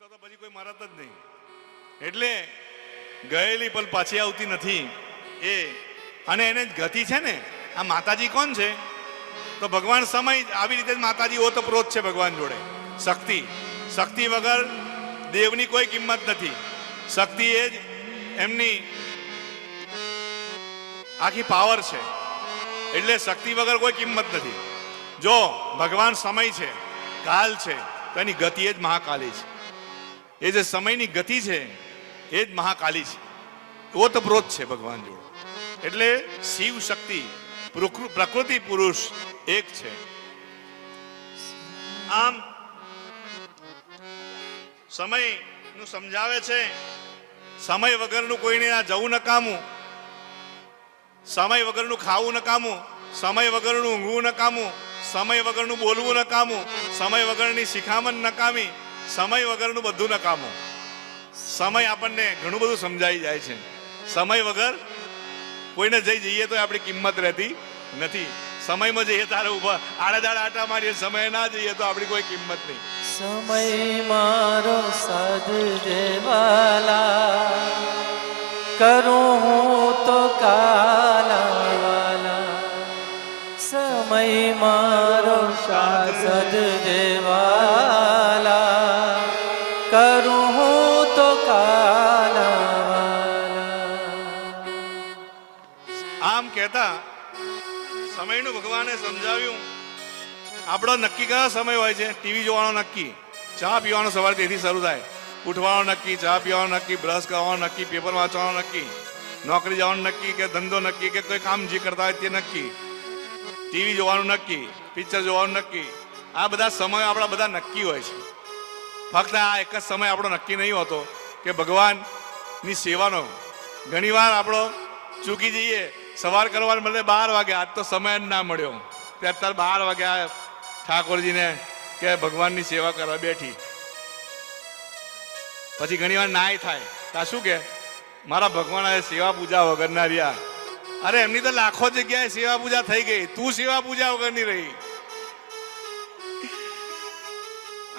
તો પછી કોઈ મરત જ નહીં. એટલે ગયેલી પલ પાછી આવતી નથી એ, અને એને ગતિ છે ને. આ માતાજી કોણ છે? તો ભગવાન સમય. આવી રીતે માતાજી ઓતપ્રોત છે ભગવાન જોડે. શક્તિ, શક્તિ વગર દેવની કોઈ કિંમત નથી. શક્તિ એ જ એમની આખી પાવર છે. એટલે શક્તિ વગર કોઈ કિંમત નથી. જો ભગવાન સમય છે, કાલ છે, તો એની ગતિ એ જ મહાકાલી છે. એ જે સમયની ગતિ છે એ જ મહાકાલી છે, ઓતપ્રોત છે ભગવાન જોડે. એટલે શિવ શક્તિ પ્રકૃતિ પુરુષ એક છે. આમ સમય નું સમજાવે છે, સમય વગરનું કોઈને આ જવું નકામું, સમય વગરનું ખાવું નકામું, સમય વગરનું ઊંઘવું નકામું, સમય વગરનું બોલવું નકામું, સમય વગરની શિખામણ નકામી, સમય વગરનું બધું નકામું. સમય આપણને ઘણું બધું સમજાઈ જાય છે. સમય વગર કોઈને જઈએ તો આપણી કિંમત રહેતી નથી. સમયમાં જઈએ તારે ઉભા આડેદાડ આટા મારીએ, સમય ના જઈએ તો આપણી કોઈ કિંમત નહીં. સમય મારો સાધ દેવાલા, કરું હું તો કાલાવાલા. સમય મારો સાધ દેવાલા, કરું હું તો કાલાવાલા. આમ કહેતા સમયનું ભગવાને સમજાવ્યું. આપણો નક્કી કયો સમય હોય છે? ટીવી જોવાનો નક્કી, ચા પીવાનો સવારે તેથી શરૂ થાય, ઉઠવાનો નક્કી, ચા પીવાનો નક્કી, બ્રશ કરવાનો નક્કી, પેપર વાંચવાનો નક્કી, નોકરી જવાનું નક્કી, કે ધંધો નક્કી, કે કોઈ કામ જે કરતા હોય તે નક્કી, ટીવી જોવાનું નક્કી, પિક્ચર જોવાનું નક્કી. આ બધા સમય આપણા બધા નક્કી હોય છે. ફક્ત આ એક જ સમય આપણો નક્કી નહીં હોતો કે ભગવાનની સેવાનો. ઘણીવાર આપણો ચૂકી જઈએ. સવાર કરવાને બદલે 12 વાગે, આજ તો સમય જ ના મળ્યો, અત્યારે 12 વાગ્યા ઠાકોરજીને કે ભગવાનની સેવા કરવા બેઠી. પછી ઘણી વાર નાય થાય તા શું કે મારા ભગવાન સેવા પૂજા વગરના રહ્યા. અરે એમની તો લાખો જગ્યાએ સેવા પૂજા થઈ ગઈ, તું સેવા પૂજા વગરની રહી.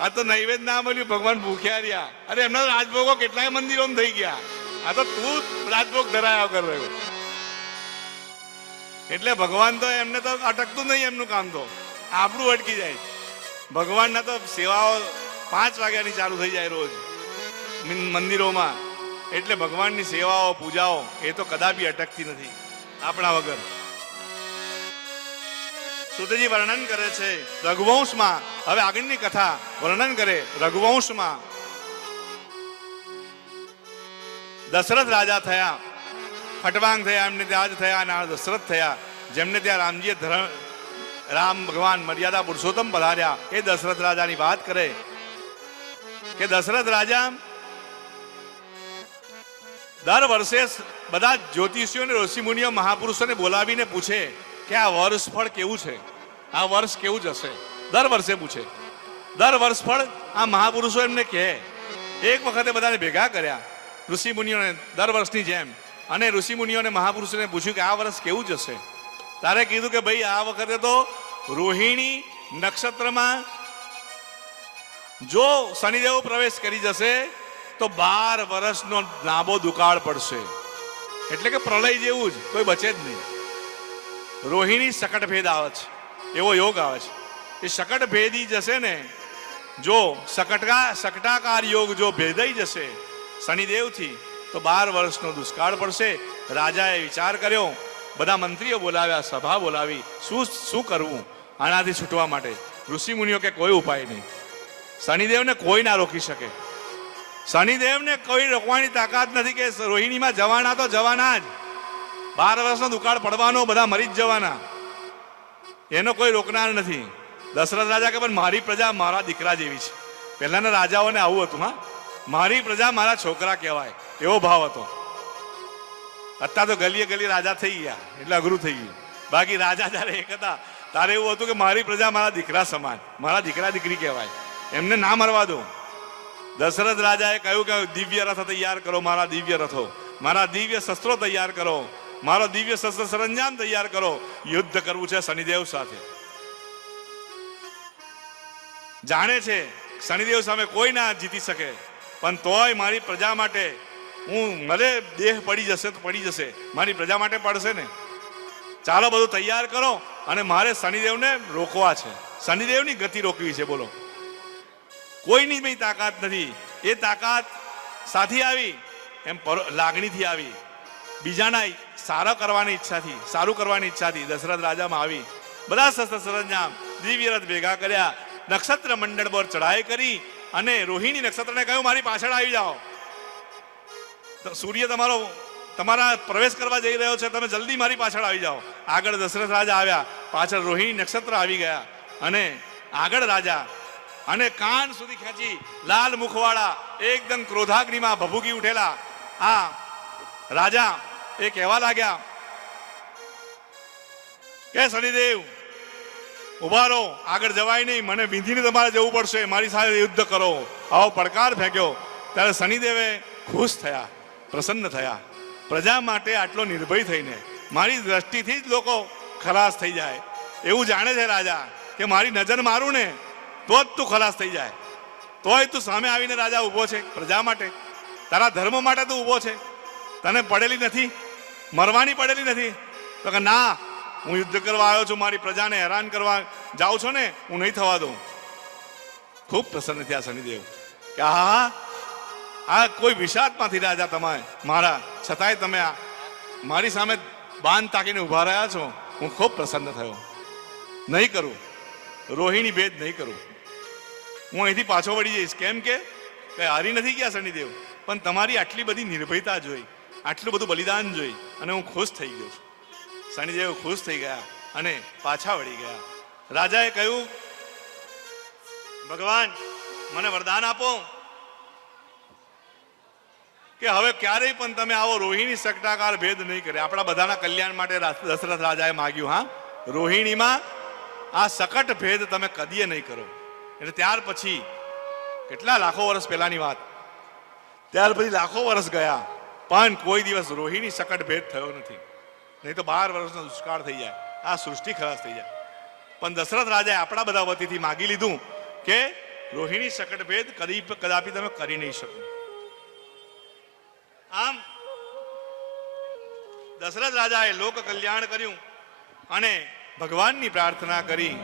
આ તો નૈવેદ્ય ના મળ્યું, ભગવાન ભૂખ્યા રહ્યા. અરે એમના રાજભોગો કેટલાય મંદિરોમાં થઈ ગયા, આ તો તું રાજભોગ ધરાયા વગર રહ્યો. એટલે ભગવાન તો એમને તો અટકતું નહીં, એમનું કામ તો આપણું અટકી જાય. ભગવાનના તો સેવાઓ 5 વાગ્યાની ચાલુ થઈ જાય રોજ મંદિરોમાં. એટલે ભગવાનની સેવાઓ પૂજાઓ એ તો કદાપી અટકતી નથી આપણા વગર. સુતજી વર્ણન કરે છે રઘુવંશમાં. હવે આગળની કથા વર્ણન કરે રઘુવંશમાં. દશરથ રાજા થયા, ખટવાંગ થયા, એમને ત્યાં જ થયા, અને દશરથ થયા, જેમને ત્યાં રામજીએ રામ ભગવાન મર્યાદા પુરુષોત્તમ પધાર્યા. એ દશરથ રાજાની વાત કરે કે દશરથ રાજા દર વર્ષે બધા જ્યોતિષીઓને, ઋષિ મુનિઓ, મહાપુરુષોને બોલાવીને પૂછે કે આ વર્ષ ફળ કેવું છે, આ વર્ષ કેવું જશે. દર વર્ષે પૂછે. દર વર્ષ ફળ આ મહાપુરુષો એમને કહે. એક વખતે બધાને ભેગા કર્યા ઋષિ મુનિઓને દર વર્ષની જેમ, અને ઋષિ મુનિઓને મહાપુરુષોને પૂછ્યું કે આ વર્ષ કેવું જશે. તારે કીધું કે ભાઈ આ વખતે તો રોહિણી નક્ષત્રમાં જો શનિદેવ પ્રવેશ કરી જશે તો 12 વર્ષનો લાંબો દુકાળ પડશે. એટલે કે પ્રલય જેવું જ, કોઈ બચે જ નહીં. રોહિણી શકટભેદ આવે છે, એવો યોગ આવે છે. એ શકટભેદી જશે ને, જો શકટાકાર યોગ જો ભેદાઈ જશે શનિદેવથી તો 12 વર્ષનો દુષ્કાળ પડશે. રાજાએ વિચાર કર્યો, બધા મંત્રીઓ બોલાવ્યા, સભા બોલાવી, શું કરવું આનાથી છૂટવા માટે. ઋષિ મુનિઓ કે કોઈ ઉપાય નહીં. શનિદેવને કોઈ ના રોકી શકે. શનિદેવને કોઈ રોકવાની તાકાત નથી કે રોહિણીમાં જવાના તો જવાના જ. 12 વર્ષનો દુકાળ પડવાનો, બધા મરી જ જવાના, એનો કોઈ રોકનાર નથી. દશરથ રાજા કે પણ મારી પ્રજા મારા દીકરા જેવી છે. પહેલાના રાજાઓને આવું હતું. હા, મારી પ્રજા મારા છોકરા કહેવાય, એવો ભાવ હતો. અત્યારે તો ગલીએ ગલી રાજા થઈ ગયા એટલે અઘરું થઈ ગયું. બાકી રાજા જયારે એક હતા તારે એવું હતું કે મારી પ્રજા મારા દીકરા સમાન, મારા દીકરા દીકરી કહેવાય, એમને ના મરવા દો. દશરથ રાજાએ કહ્યું કે દિવ્ય રથ તૈયાર કરો, મારા દિવ્ય રથો, મારા દિવ્ય શસ્ત્રો તૈયાર કરો, મારો દિવ્ય શસ્ત્ર સરંજામ તૈયાર કરો, યુદ્ધ કરવું છે શનિદેવ સાથે. જાણે છે શનિદેવ સામે કોઈ ના જીતી શકે, પણ તોય મારી પ્રજા માટે હું ભલે દેહ પડી જશે તો પડી જશે, મારી પ્રજા માટે પડશે ને. ચાલો બધું તૈયાર કરો અને મારે શનિદેવને રોકવા છે, શનિદેવની ગતિ રોકવી છે. બોલો, કોઈની બી તાકાત નથી. એ તાકાત સાથી આવી એમ લાગણીથી આવી, બીજાના સારા કરવાની ઈચ્છાથી, સારું કરવાની ઈચ્છાથી દશરથ રાજામાં આવી. બધા શસ્ત્ર સરંજામ દિવ્ય રથ ભેગા કર્યા, નક્ષત્ર મંડળ પર ચઢાઈ કરી અને રોહિણી નક્ષત્રને કહ્યું મારી પાછળ આવી જાઓ. સૂર્ય તમારા પ્રવેશ કરવા જઈ રહ્યો છે, તમે જલ્દી મારી પાછળ આવી જાઓ. આગળ દશરથ રાજા આવ્યા, પાછળ રોહિણી નક્ષત્ર આવી ગયા અને આગળ રાજા, અને કાન સુધી ખેંચી લાલ મુખવાળા એકદમ ક્રોધાગ્નિમાં ભભૂકી ઉઠેલા આ રાજા એ કહેવા લાગ્યા કે શનિદેવ ઉભા રહો, આગળ જવાય નહીં, મને વિંધીને તમારે જવું પડશે, મારી સાથે યુદ્ધ કરો. આવો પડકાર ફેંક્યો. ત્યારે શનિદેવે ખુશ થયા, પ્રસન્ન થયા. પ્રજા માટે આટલો નિર્ભય થઈને મારી દ્રષ્ટિથી જ લોકો ખલાસ થઈ જાય એવું જાણે છે રાજા, કે મારી નજર મારું ને તો જ તું ખલાસ થઈ જાય. તોય તું સામે આવીને રાજા ઊભો છે પ્રજા માટે, તારા ધર્મ માટે તું ઊભો છે, તને પડેલી નથી, મરવાની પડેલી નથી. તો કે ના, હું યુદ્ધ કરવા આવ્યો છું, મારી પ્રજાને હેરાન કરવા જાઉં છો ને, હું નહીં થવા દઉં. ખૂબ પ્રસન્ન થયા શનિદેવ કે હા, આ કોઈ વિષાદમાંથી રાજા તમે મારા, છતાંય તમે મારી સામે બાન તાકીને ઉભા રહ્યા છો. હું ખૂબ પ્રસન્ન થયો. નહીં કરું, રોહિણી ભેદ નહીં કરું, હું અહીંથી પાછો વળી જઈશ. કેમ કે હારી નથી ગયા શનિદેવ, પણ તમારી આટલી બધી નિર્ભયતા જોઈ, આટલું બધું બલિદાન જોઈ અને હું ખુશ થઈ ગયો છું. શનિદેવ ખુશ થઈ ગયા અને પાછા વળી ગયા. રાજાએ કહ્યું ભગવાન મને વરદાન આપો કે હવે ક્યારેય પણ તમે આવો રોહિણી સકટાકાર ભેદ નહીં કરે. આપણા બધાના કલ્યાણ માટે દશરથ રાજાએ માગ્યું. હા, રોહિણીમાં આ સકટ ભેદ તમે કદીએ નહીં કરો. એટલે ત્યાર પછી કેટલા લાખો વર્ષ પહેલાની વાત, ત્યાર પછી લાખો વર્ષ ગયા પણ કોઈ દિવસ રોહિણી સકટ ભેદ થયો નથી. નહીં તો 12 વર્ષનો દુષ્કાળ થઈ જાય, આ સૃષ્ટિ ખલાસ થઈ જાય. પણ દશરથ રાજાએ આપણા બધા વતીથી માગી લીધું કે રોહિણી સકટ ભેદ કદાપી તમે કરી નહીં શકો. આમ દશરથ રાજાએ લોક કલ્યાણ કર્યું અને ભગવાનની પ્રાર્થના કરી.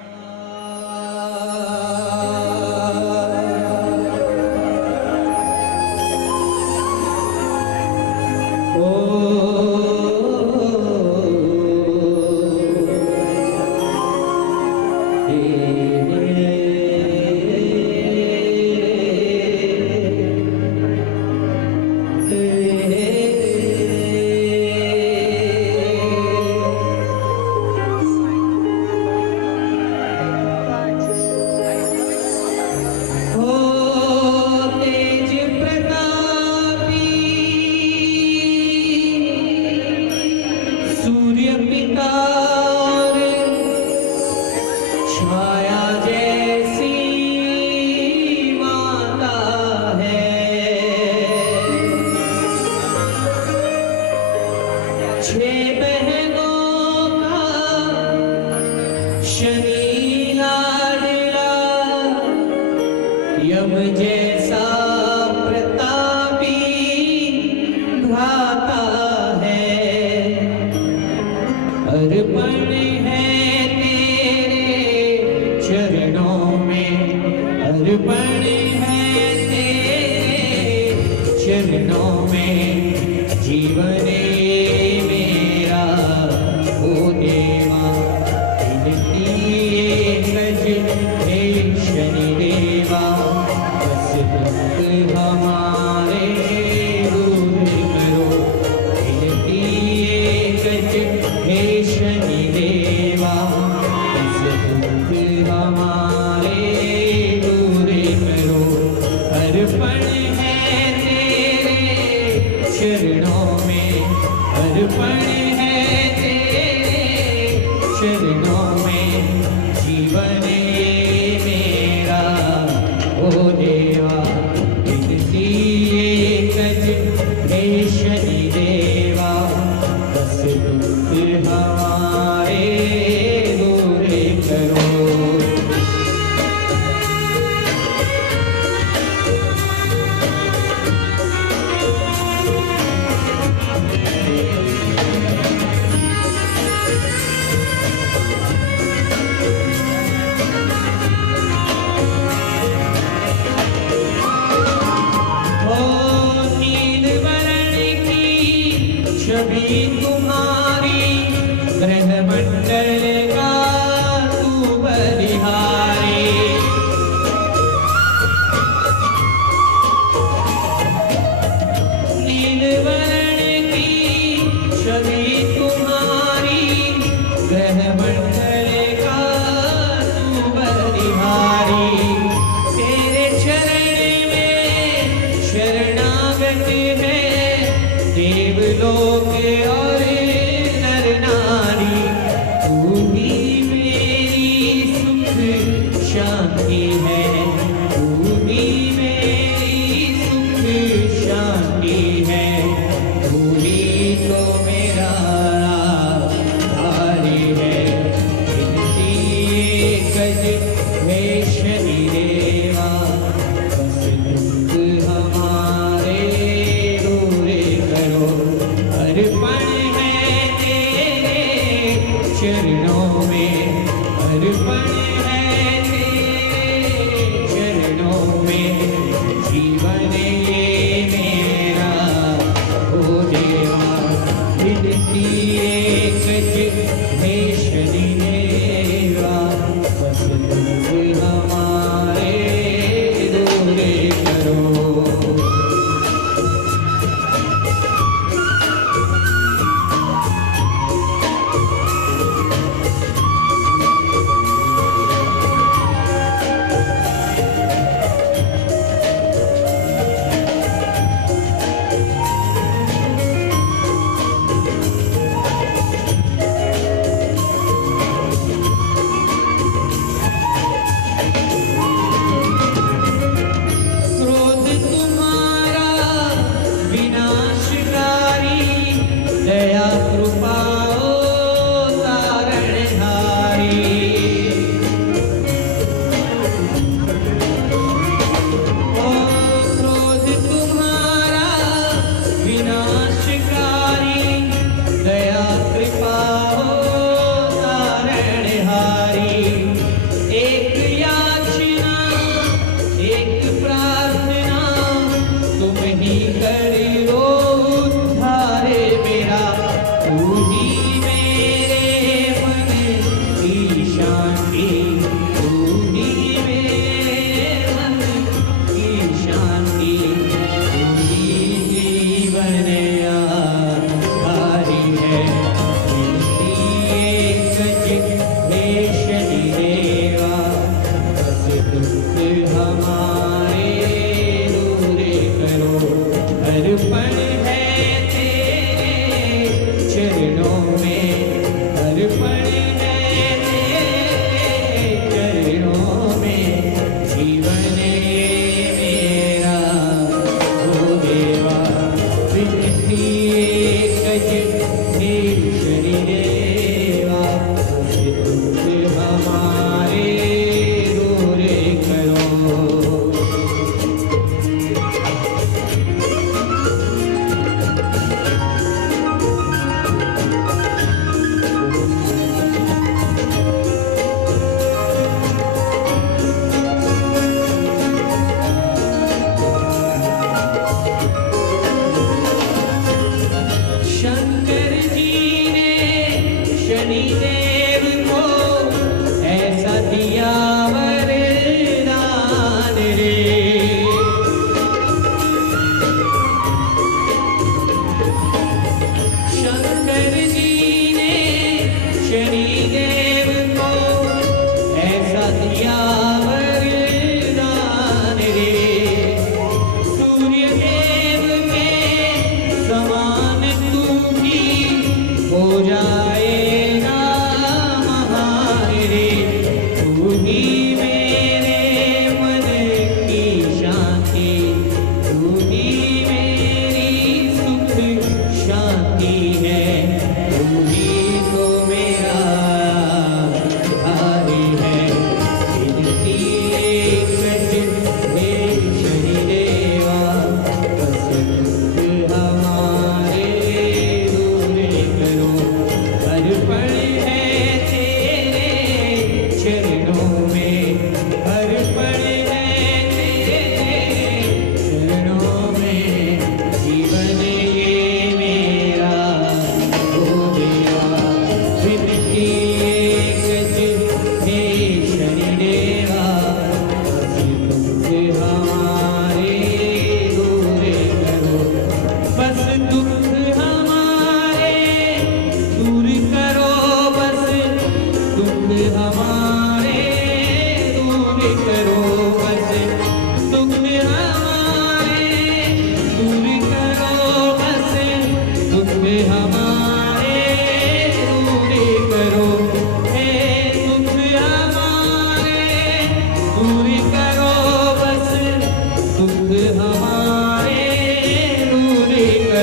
तुम्हारी ग्रह मंडल का तू बलिहारी नीलवर्ण की छवि तुम्हारी ग्रह मंडल का तू बलिहारी तेरे चरण में शरणागत है देवलोक और नर नारी तू ही मेरी सुख शांति है तू ही मेरी सुख शांति है तू ही तो मेरा आधारी है इनकी गज है शनि देवा बस दुख हमारे दूर करो अर्पण है तेरे चरणों में अर्पण है तेरे चरणों में जीवन ये मेरा ओ देवा विनती एक हे शनि देवा बस दुख हमारे दूर करो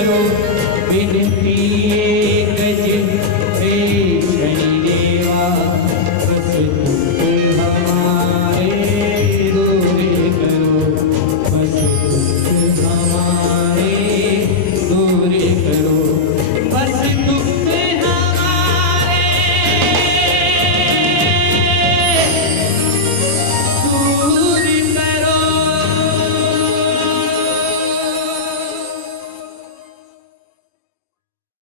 करो विनती एक ज हे शनिदेवा